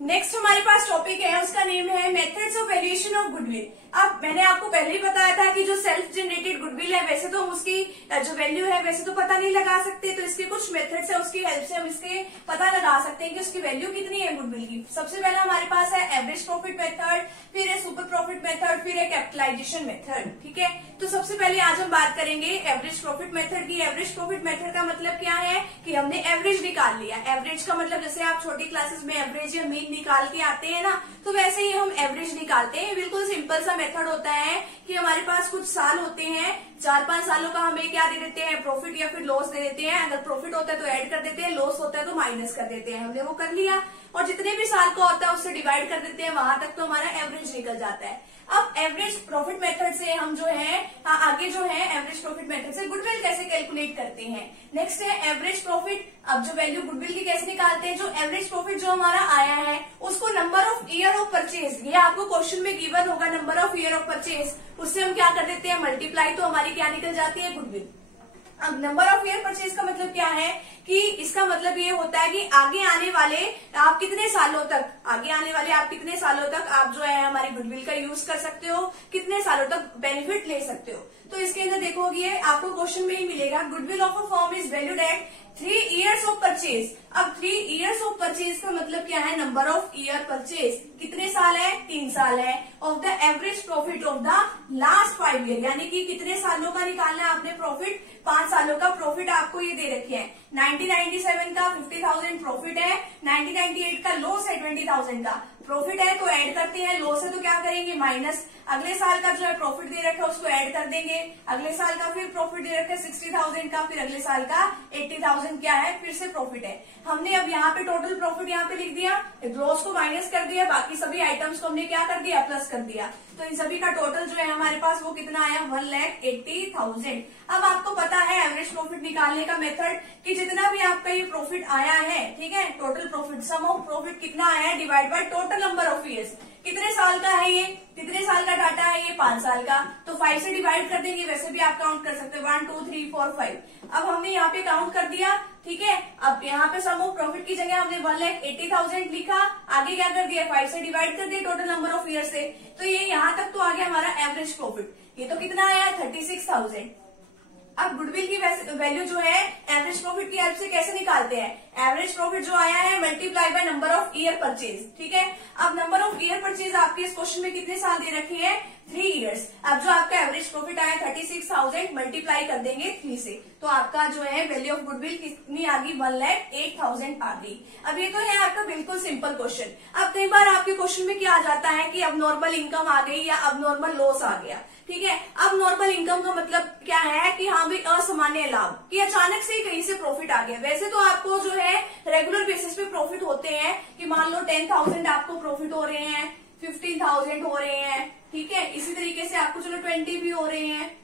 Next हमारे पास topic है, उसका नेम है methods of valuation of goodwill. अब मैंने आपको पहले ही बताया था कि जो सेल्फ जनरेटेड गुडविल है वैसे तो हम उसकी जो वैल्यू है वैसे तो पता नहीं लगा सकते, तो इसके कुछ मेथड्स है, उसकी हेल्प से हम इसके पता लगा सकते हैं कि उसकी वैल्यू कितनी है गुडविल की। सबसे पहले हमारे पास है एवरेज प्रॉफिट मेथड, फिर है सुपर प्रॉफिट मेथड, फिर है कैपिटलाइजेशन मेथड। ठीक है, तो सबसे पहले आज हम बात करेंगे एवरेज प्रॉफिट मेथड की। एवरेज प्रॉफिट मेथड का मतलब क्या है कि हमने एवरेज निकाल लिया। एवरेज का मतलब जैसे आप छोटी क्लासेस में एवरेज या मीन निकाल के आते हैं ना, तो वैसे ही हम एवरेज निकालते हैं। बिल्कुल सिंपल सा मेथड होता है कि हमारे पास कुछ साल होते हैं, 4-5 सालों का हमें क्या दे देते हैं, प्रॉफिट या फिर लॉस दे देते हैं। अगर प्रॉफिट होता है तो ऐड कर देते हैं, लॉस होता है तो माइनस कर देते हैं। हमने वो कर लिया और जितने भी साल का होता है उससे डिवाइड कर देते हैं, वहां तक तो हमारा एवरेज निकल जाता है। अब एवरेज प्रॉफिट मेथड से हम जो है आगे जो है एवरेज प्रॉफिट मेथड से गुडविल कैसे कैलकुलेट करते हैं। नेक्स्ट है एवरेज प्रॉफिट। अब जो वैल्यू गुडविल की कैसे निकालते हैं, जो एवरेज प्रॉफिट जो हमारा आया है उसको number of year of purchase, ये आपको क्वेश्चन में गिवन होगा, number of year of purchase, उससे हम क्या कर देते हैं मल्टीप्लाई, तो हमारी क्या निकल जाती है गुडविल। अब नंबर ऑफ ईयर परचेज का मतलब क्या है कि इसका मतलब ये होता है कि आगे आने वाले आप कितने सालों तक आप जो है हमारी गुडविल का यूज कर सकते हो, कितने सालों तक बेनिफिट ले सकते हो। तो इसके अंदर देखोगे आपको क्वेश्चन में ही मिलेगा, goodwill of a firm is valued at 3 years of purchase. अब 3 years ऑफ परचेज का मतलब क्या है, नंबर ऑफ ईयर परचेज, कितने साल है, 3 साल है, of the average profit of the last 5 year, यानी कि कितने सालों का निकालना है आपने प्रॉफिट, 5 सालों का प्रॉफिट आपको ये दे रखे हैं। 1997 का 50,000 प्रॉफिट है, 1998 का लॉस है 20,000 का, प्रॉफिट है तो ऐड करते हैं, लॉस है तो क्या करेंगे माइनस, अगले साल का जो है प्रॉफिट दे रखा है उसको ऐड कर देंगे, अगले साल का फिर प्रॉफिट दे रखा है 60,000 का, फिर अगले साल का 80,000 क्या है फिर से प्रॉफिट है। हमने अब यहाँ पे टोटल प्रॉफिट यहाँ पे लिख दिया, लॉस को माइनस कर दिया, बाकी सभी आइटम्स को हमने क्या कर दिया प्लस कर दिया, तो इन सभी का टोटल जो है हमारे पास वो कितना आया 1,80,000। अब आपको पता है एवरेज प्रॉफिट निकालने का मेथड कि जितना भी आपका ये प्रॉफिट आया है, ठीक है, total profit, sum of profit कितना आया है divide by total number of years, कितने साल का है ये, कितने साल का डाटा है ये 5 साल का, तो 5 से डिवाइड कर देंगे, वैसे भी आप काउंट कर सकते हो 1 2 3 4 5। अब हमने यहाँ पे काउंट कर दिया, ठीक है। अब यहाँ पे सम ऑफ प्रॉफिट की जगह हमने 1,80,000 लिखा, आगे क्या कर दिया 5 से डिवाइड कर दिया टोटल नंबर ऑफ ईयर से, तो ये यहाँ तक तो आ गया हमारा एवरेज प्रॉफिट। ये तो कितना आया 36,000। अब गुडविल की वैल्यू जो है एवरेज प्रॉफिट की हेल्प से कैसे निकालते हैं, एवरेज प्रॉफिट जो आया है multiply by number of year purchase. ठीक है, अब नंबर ऑफ ईयर परचेज आपके इस क्वेश्चन में कितने साल दे रखे हैं 3 years। अब जो आपका एवरेज प्रॉफिट आया 36,000 मल्टीप्लाई कर देंगे 3 से, तो आपका जो है वैल्यू ऑफ गुडविल कितनी आ गई 1,08,000 आ गई। अब ये तो है आपका बिल्कुल सिंपल क्वेश्चन। अब कई बार आपके क्वेश्चन में क्या आ जाता है कि अब नॉर्मल इनकम आ गई या अब नॉर्मल लॉस आ गया। ठीक है, अब नॉर्मल इनकम का मतलब क्या है कि हाँ भाई असामान्य लाभ, कि अचानक से ही कहीं से प्रॉफिट आ गया। वैसे तो आपको जो है रेगुलर बेसिस पे प्रॉफिट होते हैं कि मान लो 10,000 आपको प्रॉफिट हो रहे हैं, 15,000 हो रहे हैं, ठीक है, इसी तरीके से आपको चलो 20 भी हो रहे हैं,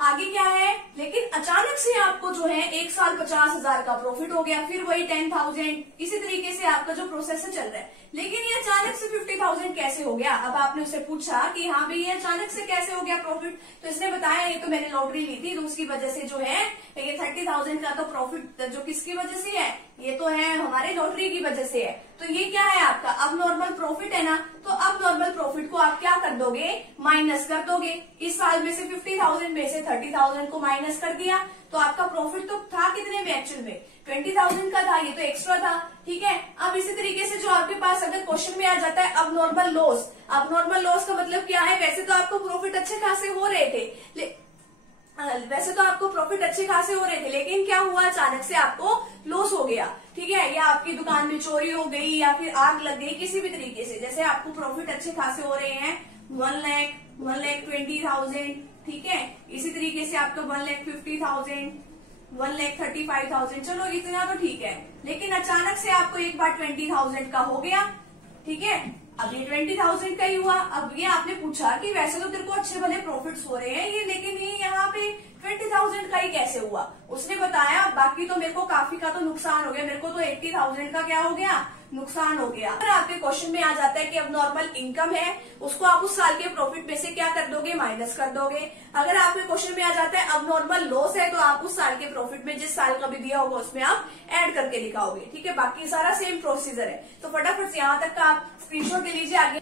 आगे क्या है, लेकिन अचानक से आपको जो है एक साल 50,000 का प्रॉफिट हो गया, फिर वही 10,000, इसी तरीके से आपका जो प्रोसेस चल रहा है। लेकिन ये अचानक से 50,000 कैसे हो गया। अब आपने उससे पूछा कि हाँ भाई ये अचानक से कैसे हो गया प्रॉफिट, तो इसने बताया ये तो मैंने लॉटरी ली थी, तो उसकी वजह से जो है ये 30,000 का तो प्रॉफिट जो किसकी वजह से है, ये तो है हमारे लॉटरी की वजह से है। तो ये क्या है आपका अब नॉर्मल प्रॉफिट है ना, तो अब नॉर्मल प्रॉफिट को आप क्या कर दोगे माइनस कर दोगे। इस साल में से 50,000 में से 30,000 को माइनस कर दिया, तो आपका प्रॉफिट तो था कितने में एक्चुअल में 20,000 का था, ये तो एक्स्ट्रा था। ठीक है, अब इसी तरीके से जो आपके पास अगर क्वेश्चन में आ जाता है अब नॉर्मल लॉस। अब नॉर्मल लॉस का मतलब क्या है, वैसे तो आपको प्रॉफिट अच्छे खासे हो रहे थे, लेकिन क्या हुआ अचानक से आपको लॉस हो गया। ठीक है, या आपकी दुकान में चोरी हो गई या फिर आग लग गई, किसी भी तरीके से जैसे आपको प्रॉफिट अच्छे खासे हो रहे हैं 1,20,000, ठीक है, इसी तरीके से आपका 1,50,000, 1,35,000, चलो इतना तो ठीक है, लेकिन अचानक से आपको एक बार 20,000 का हो गया। ठीक है, अब ये 20,000 का ही हुआ। अब ये आपने पूछा कि वैसे तो तेरे को अच्छे भले प्रॉफिट्स हो रहे हैं ये, लेकिन ये यहाँ पे 20,000 का ही कैसे हुआ। उसने बताया बाकी तो मेरे को काफी का तो नुकसान हो गया, मेरे को तो 80,000 का क्या हो गया नुकसान हो गया। अगर आपके क्वेश्चन में आ जाता है कि अब नॉर्मल इनकम है, उसको आप उस साल के प्रॉफिट में से क्या कर दोगे, माइनस कर दोगे। अगर आपके क्वेश्चन में आ जाता है अब नॉर्मल लॉस है, तो आप उस साल के प्रॉफिट में जिस साल का भी दिया होगा उसमें आप ऐड करके लिखाओगे। ठीक है, बाकी सारा सेम प्रोसीजर है। तो फटाफट से यहाँ तक का आप स्क्रीनशॉट ले लीजिए। आगे